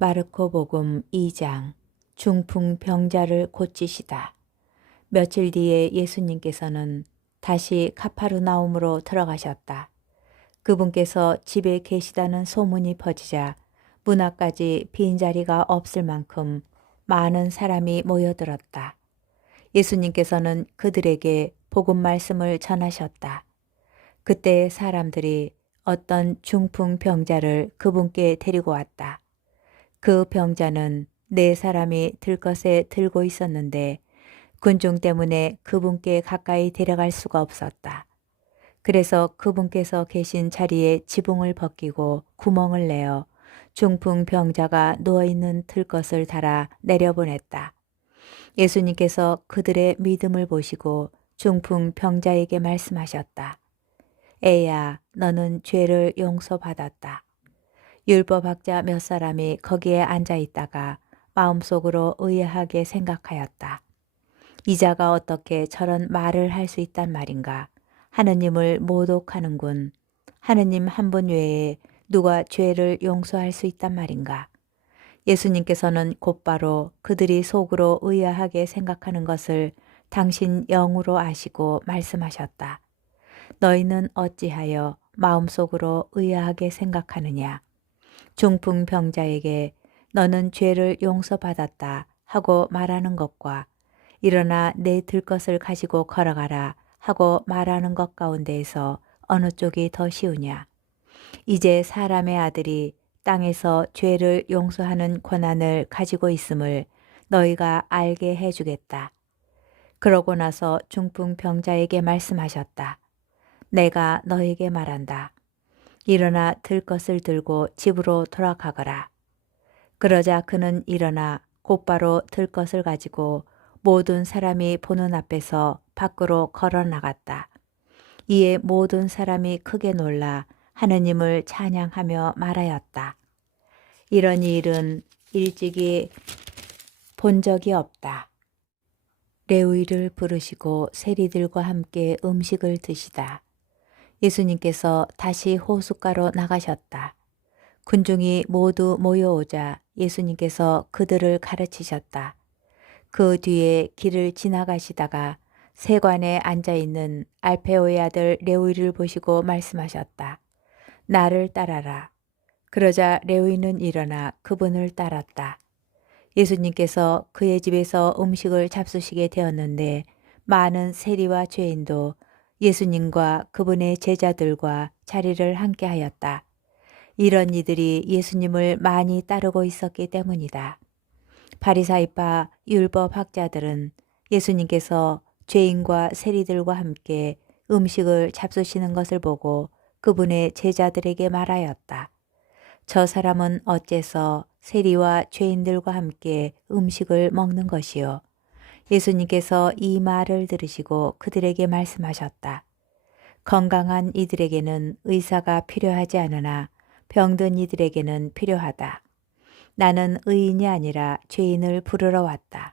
마르코복음 2장 중풍병자를 고치시다. 며칠 뒤에 예수님께서는 다시 카파르나움으로 들어가셨다. 그분께서 집에 계시다는 소문이 퍼지자 문 앞까지 빈자리가 없을 만큼 많은 사람이 모여들었다. 예수님께서는 그들에게 복음 말씀을 전하셨다. 그때 사람들이 어떤 중풍병자를 그분께 데리고 왔다. 그 병자는 4사람이 들것에 들고 있었는데 군중 때문에 그분께 가까이 데려갈 수가 없었다. 그래서 그분께서 계신 자리에 지붕을 벗기고 구멍을 내어 중풍 병자가 누워있는 들것을 달아 내려보냈다. 예수님께서 그들의 믿음을 보시고 중풍 병자에게 말씀하셨다. 애야, 너는 죄를 용서받았다. 율법학자 몇 사람이 거기에 앉아 있다가 마음속으로 의아하게 생각하였다. 이자가 어떻게 저런 말을 할 수 있단 말인가? 하느님을 모독하는군. 하느님 한 분 외에 누가 죄를 용서할 수 있단 말인가? 예수님께서는 곧바로 그들이 속으로 의아하게 생각하는 것을 당신 영으로 아시고 말씀하셨다. 너희는 어찌하여 마음속으로 의아하게 생각하느냐? 중풍병자에게 너는 죄를 용서받았다 하고 말하는 것과 일어나 내 들것을 가지고 걸어가라 하고 말하는 것 가운데에서 어느 쪽이 더 쉬우냐? 이제 사람의 아들이 땅에서 죄를 용서하는 권한을 가지고 있음을 너희가 알게 해주겠다. 그러고 나서 중풍병자에게 말씀하셨다. 내가 너에게 말한다. 일어나 들것을 들고 집으로 돌아가거라. 그러자 그는 일어나 곧바로 들것을 가지고 모든 사람이 보는 앞에서 밖으로 걸어 나갔다. 이에 모든 사람이 크게 놀라 하느님을 찬양하며 말하였다. 이런 일은 일찍이 본 적이 없다. 레위를 부르시고 세리들과 함께 음식을 드시다. 예수님께서 다시 호숫가로 나가셨다. 군중이 모두 모여오자 예수님께서 그들을 가르치셨다. 그 뒤에 길을 지나가시다가 세관에 앉아있는 알페오의 아들 레위를 보시고 말씀하셨다. 나를 따라라. 그러자 레위는 일어나 그분을 따랐다. 예수님께서 그의 집에서 음식을 잡수시게 되었는데 많은 세리와 죄인도 예수님과 그분의 제자들과 자리를 함께 하였다. 이런 이들이 예수님을 많이 따르고 있었기 때문이다. 바리사이파 율법 학자들은 예수님께서 죄인과 세리들과 함께 음식을 잡수시는 것을 보고 그분의 제자들에게 말하였다. 저 사람은 어째서 세리와 죄인들과 함께 음식을 먹는 것이요? 예수님께서 이 말을 들으시고 그들에게 말씀하셨다. 건강한 이들에게는 의사가 필요하지 않으나 병든 이들에게는 필요하다. 나는 의인이 아니라 죄인을 부르러 왔다.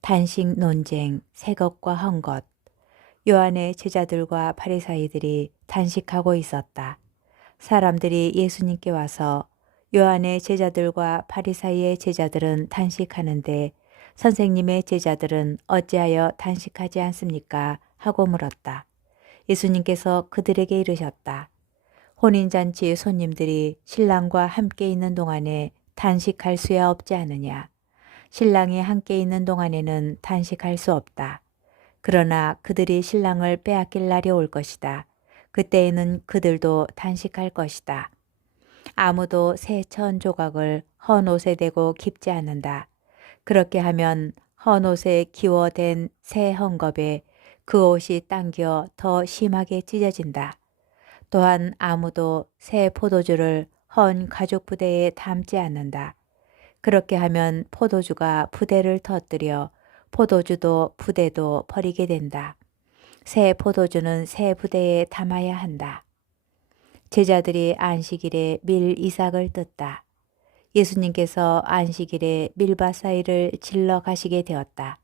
단식 논쟁, 새 것과 헌 것. 요한의 제자들과 바리사이들이 단식하고 있었다. 사람들이 예수님께 와서 요한의 제자들과 바리사이의 제자들은 단식하는데 선생님의 제자들은 어찌하여 단식하지 않습니까? 하고 물었다. 예수님께서 그들에게 이르셨다. 혼인잔치 손님들이 신랑과 함께 있는 동안에 단식할 수야 없지 않으냐. 신랑이 함께 있는 동안에는 단식할 수 없다. 그러나 그들이 신랑을 빼앗길 날이 올 것이다. 그때에는 그들도 단식할 것이다. 아무도 새 천 조각을 헌 옷에 대고 깁지 않는다. 그렇게 하면 헌 옷에 기워댄 새 헝겊에 그 옷이 당겨 더 심하게 찢어진다. 또한 아무도 새 포도주를 헌 가죽 부대에 담지 않는다. 그렇게 하면 포도주가 부대를 터뜨려 포도주도 부대도 버리게 된다. 새 포도주는 새 부대에 담아야 한다. 제자들이 안식일에 밀 이삭을 뜯다. 예수님께서 안식일에 밀밭 사이를 질러 가시게 되었다.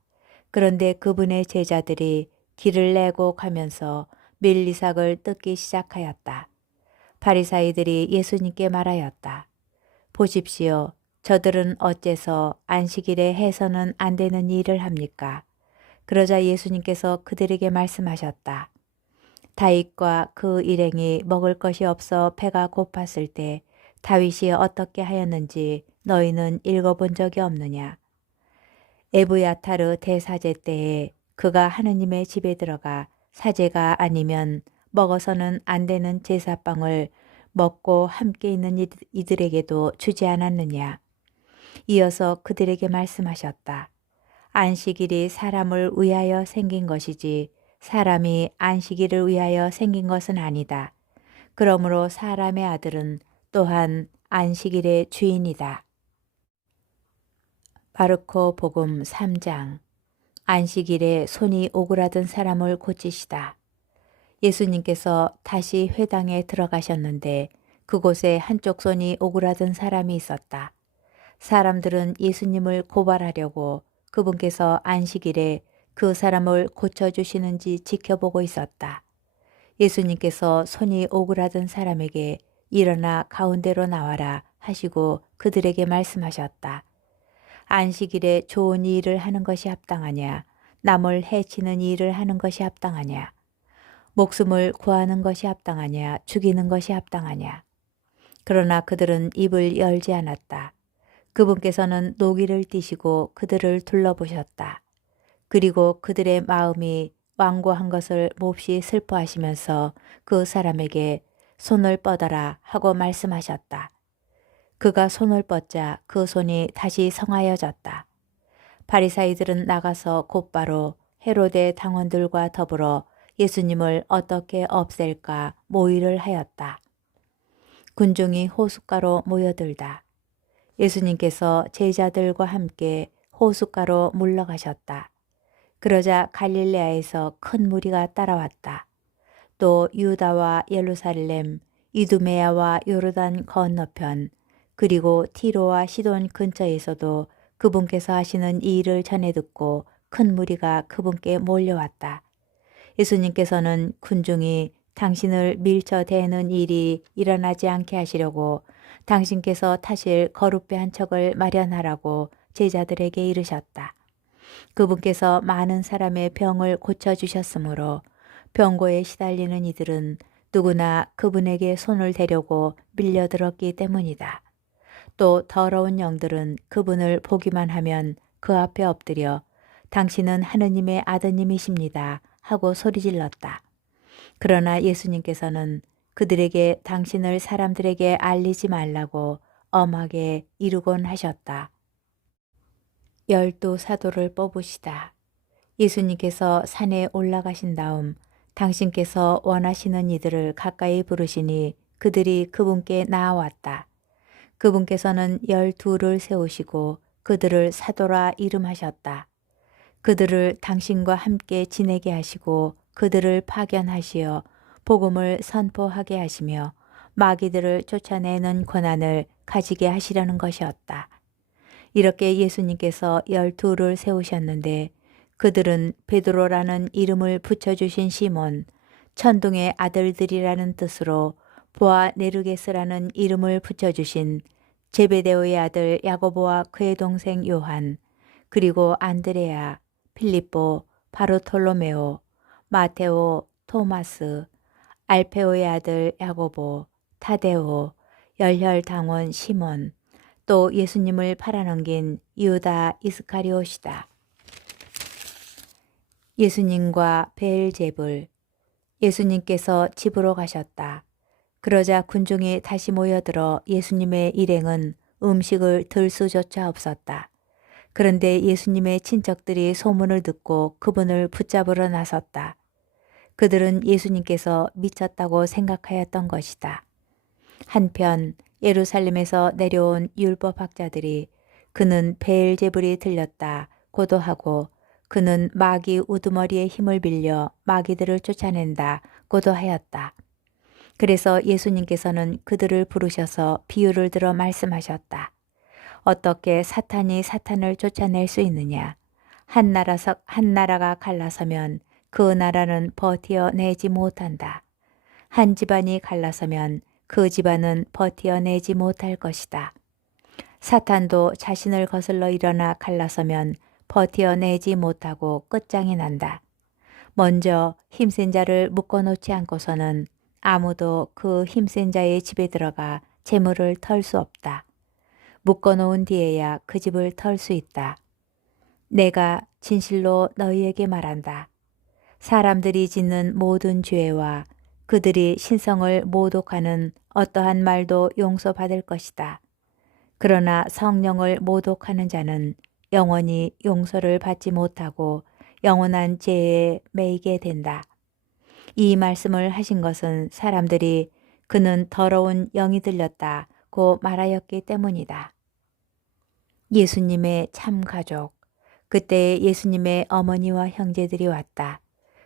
그런데 그분의 제자들이 길을 내고 가면서 밀 이삭을 뜯기 시작하였다. 바리사이들이 예수님께 말하였다. 보십시오. 저들은 어째서 안식일에 해서는 안 되는 일을 합니까? 그러자 예수님께서 그들에게 말씀하셨다. 다윗과 그 일행이 먹을 것이 없어 배가 고팠을 때 다윗이 어떻게 하였는지 너희는 읽어본 적이 없느냐? 에브야타르 대사제 때에 그가 하느님의 집에 들어가 사제가 아니면 먹어서는 안 되는 제사빵을 먹고 함께 있는 이들에게도 주지 않았느냐? 이어서 그들에게 말씀하셨다. 안식일이 사람을 위하여 생긴 것이지 사람이 안식일을 위하여 생긴 것은 아니다. 그러므로 사람의 아들은 또한 안식일의 주인이다. 마르코 복음 3장. 안식일에 손이 오그라든 사람을 고치시다. 예수님께서 다시 회당에 들어가셨는데 그곳에 한쪽 손이 오그라든 사람이 있었다. 사람들은 예수님을 고발하려고 그분께서 안식일에 그 사람을 고쳐주시는지 지켜보고 있었다. 예수님께서 손이 오그라든 사람에게 일어나 가운데로 나와라 하시고 그들에게 말씀하셨다. 안식일에 좋은 일을 하는 것이 합당하냐? 남을 해치는 일을 하는 것이 합당하냐? 목숨을 구하는 것이 합당하냐? 죽이는 것이 합당하냐? 그러나 그들은 입을 열지 않았다. 그분께서는 노기를 띠시고 그들을 둘러보셨다. 그리고 그들의 마음이 완고한 것을 몹시 슬퍼하시면서 그 사람에게 손을 뻗어라 하고 말씀하셨다. 그가 손을 뻗자 그 손이 다시 성하여졌다. 바리사이들은 나가서 곧바로 헤로데 당원들과 더불어 예수님을 어떻게 없앨까 모의를 하였다. 군중이 호숫가로 모여들다. 예수님께서 제자들과 함께 호숫가로 물러가셨다. 그러자 갈릴레아에서 큰 무리가 따라왔다. 또 유다와 예루살렘, 이두메아와 요르단 건너편, 그리고 티로와 시돈 근처에서도 그분께서 하시는 이 일을 전해 듣고 큰 무리가 그분께 몰려왔다. 예수님께서는 군중이 당신을 밀쳐대는 일이 일어나지 않게 하시려고 당신께서 타실 거룻배 한 척을 마련하라고 제자들에게 이르셨다. 그분께서 많은 사람의 병을 고쳐주셨으므로 병고에 시달리는 이들은 누구나 그분에게 손을 대려고 밀려들었기 때문이다. 또 더러운 영들은 그분을 보기만 하면 그 앞에 엎드려 당신은 하느님의 아드님이십니다 하고 소리질렀다. 그러나 예수님께서는 그들에게 당신을 사람들에게 알리지 말라고 엄하게 이르곤 하셨다. 12사도를 뽑으시다. 예수님께서 산에 올라가신 다음 당신께서 원하시는 이들을 가까이 부르시니 그들이 그분께 나아왔다. 그분께서는 12를 세우시고 그들을 사도라 이름하셨다. 그들을 당신과 함께 지내게 하시고 그들을 파견하시어 복음을 선포하게 하시며 마귀들을 쫓아내는 권한을 가지게 하시려는 것이었다. 이렇게 예수님께서 12를 세우셨는데 그들은 베드로라는 이름을 붙여주신 시몬, 천둥의 아들들이라는 뜻으로 보아네르게스라는 이름을 붙여주신 제베데오의 아들 야고보와 그의 동생 요한, 그리고 안드레아, 필립보, 바르톨로메오, 마테오, 토마스, 알페오의 아들 야고보, 타데오, 열혈당원 시몬, 또 예수님을 팔아넘긴 유다 이스카리옷이다. 예수님과 베엘제불. 예수님께서 집으로 가셨다. 그러자 군중이 다시 모여들어 예수님의 일행은 음식을 들 수조차 없었다. 그런데 예수님의 친척들이 소문을 듣고 그분을 붙잡으러 나섰다. 그들은 예수님께서 미쳤다고 생각하였던 것이다. 한편 예루살렘에서 내려온 율법학자들이 그는 베엘제불이 들렸다 고도하고 그는 마귀 우두머리의 힘을 빌려 마귀들을 쫓아낸다 고도하였다. 그래서 예수님께서는 그들을 부르셔서 비유를 들어 말씀하셨다. 어떻게 사탄이 사탄을 쫓아낼 수 있느냐? 한 나라가 갈라서면 그 나라는 버티어내지 못한다. 한 집안이 갈라서면 그 집안은 버티어내지 못할 것이다. 사탄도 자신을 거슬러 일어나 갈라서면 버티어내지 못하고 끝장이 난다. 먼저 힘센 자를 묶어놓지 않고서는 아무도 그 힘센 자의 집에 들어가 재물을 털 수 없다. 묶어놓은 뒤에야 그 집을 털 수 있다. 내가 진실로 너희에게 말한다. 사람들이 짓는 모든 죄와 그들이 신성을 모독하는 어떠한 말도 용서받을 것이다. 그러나 성령을 모독하는 자는 영원히 용서를 받지 못하고 영원한 죄에 매이게 된다. 이 말씀을 하신 것은 사람들이 그는 더러운 영이 들렸다고 말하였기 때문이다. 예수님의 참 가족. 그때 예수님의 어머니와 형제들이 왔다.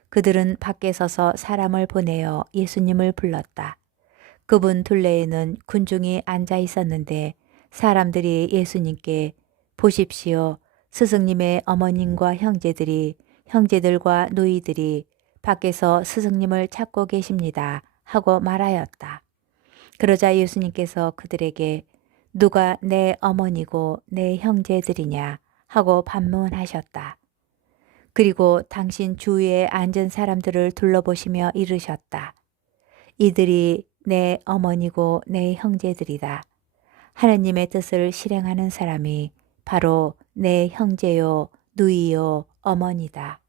그들은 밖에 서서 사람을 보내어 예수님을 불렀다. 그분 둘레에는 군중이 앉아 있었는데 사람들이 예수님께 보십시오. 스승님의 어머님과 형제들과 누이들이 밖에서 스승님을 찾고 계십니다. 하고 말하였다. 그러자 예수님께서 그들에게 누가 내 어머니고 내 형제들이냐 하고 반문하셨다. 그리고 당신 주위에 앉은 사람들을 둘러보시며 이르셨다. 이들이 내 어머니고 내 형제들이다. 하느님의 뜻을 실행하는 사람이 바로 내 형제요, 누이요, 어머니다.